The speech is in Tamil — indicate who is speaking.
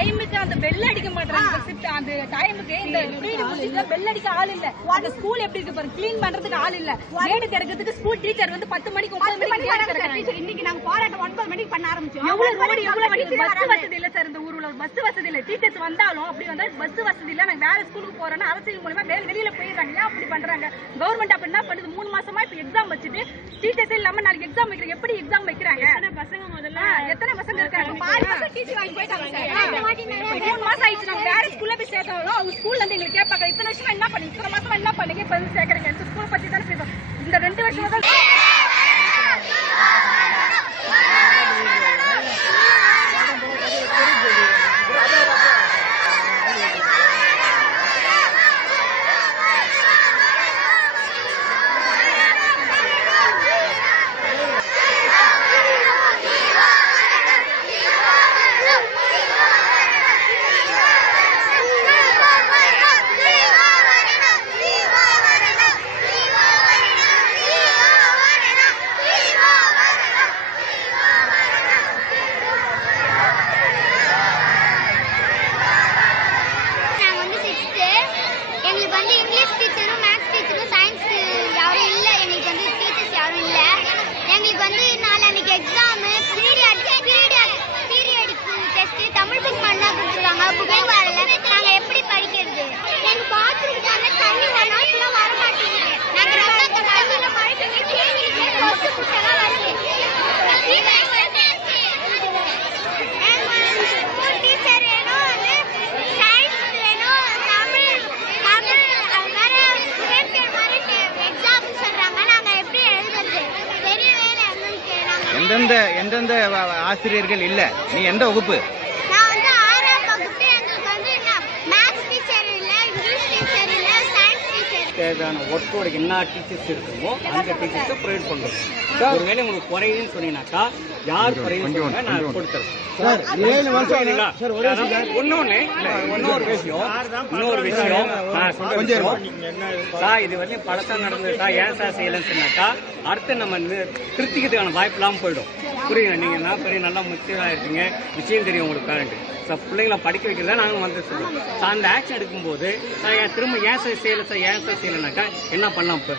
Speaker 1: டைமுக்கு அந்த பெல் அடிக்க மாட்டாங்க அந்த டைமுக்கு இந்த பெல் அடிக்க ஆள் இல்ல. அந்த ஸ்கூல் எப்படி இருக்கு பாருங்க க்ளீன் பண்றதுக்கு ஆள் இல்ல. வீடு திறக்கிறதுக்கு ஸ்கூல் டீச்சர் வந்து பத்து மணிக்கு ஒன்பது மணிக்கு.
Speaker 2: இன்னைக்கு நாங்க போராட்டம் ஒன்பது மணிக்கு பண்ண ஆரம்பிச்சோம்.
Speaker 1: எவ்வளவு ரோடு எவ்வளவு பஸ் வசதி இல்ல சார் இந்த ஊர்ல பஸ் வசதி இல்ல. டீச்சர்ஸ் வந்தாலும் அப்படி வந்தா பஸ் வசதி இல்ல. நாங்க வேற ஸ்கூலுக்கு போறோம்னா அரசியல் மூலமா வேற வெளியில போயிடுறாங்க. ஏன் அப்படி பண்றாங்க? கவர்மெண்ட் அப்படி என்ன பண்ணுது? மூணு மாசமா இப்ப எக்ஸாம் வச்சுட்டு டீச்சர்ஸ் இல்லாம நாளைக்கு எக்ஸாம் வைக்கிறாங்க எப்படி எக்ஸாம் வைக்கிறாங்க? பசங்க
Speaker 2: பாதி பசங்க டிசி வாங்கி போயிட்டாங்க சார்
Speaker 1: மூணு மாசம் ஆயிடுச்சு நாங்க வேற ஸ்கூல்ல போய் சேர்த்தாலும் அவங்க ஸ்கூல்ல இருந்து எங்களுக்கு கேட்பாங்க இத்தனை வருஷமா என்ன பண்ணி இத்தனை மாசமா என்ன பண்ணீங்க இப்ப வந்து சேர்க்கறீங்க இந்த ஸ்கூல் பத்தி தானே பேசுறோம் இந்த ரெண்டு வருஷமா தான்
Speaker 3: எந்தெந்த எந்தெந்த ஆசிரியர்கள் இல்ல? நீ எந்த வகுப்பு
Speaker 4: நான் வந்து ஆறாம் வகுப்பு எங்களுக்கு வந்து மேத்ஸ் டீச்சர் இல்ல இங்கிலீஷ் டீச்சர் இல்ல சயின்ஸ் டீச்சர்
Speaker 5: தேவையான ஒர்க்கோட என்ன டீச்சர்ஸ் இருக்குமோ அந்த டீச்சர்ஸை ப்ரொவைட் பண்ணுறோம் ஒருவேளை உங்களுக்கு குறையுதுன்னு சொன்னீங்கன்னாக்கா யார் குறையுன்னு சொல்லுங்க நான் கொடுத்துறேன்? இன்னொன்னு இன்னொரு விஷயம். இன்னொரு விஷயம். நான் சொல்ற
Speaker 3: கொஞ்சம்
Speaker 5: விஷயம். சார் இது வந்து பழசா நடந்தது சார். ஏன் சார் செய்யலன்னு சொன்னாக்கா அடுத்து நம்ம திருத்திக்கிறதுக்கான வாய்ப்பு இல்லாமல் போயிடும். புரியுங்க. நீங்கள் நான் பெரிய நல்லா முக்கியமா இருக்கீங்க. விஷயம் தெரியும் உங்களுக்கு பேரண்ட்டு ஸோ பிள்ளைங்களை படிக்க வைக்கிறதா நாங்கள் வந்து சொல்லுவோம் ஸோ அந்த ஆக்ஷன் எடுக்கும்போது சார் என் திரும்ப ஏன் சார் செய்யலை சார் ஏன் சார் செய்யலைனாக்கா என்ன பண்ணலாம் இப்போ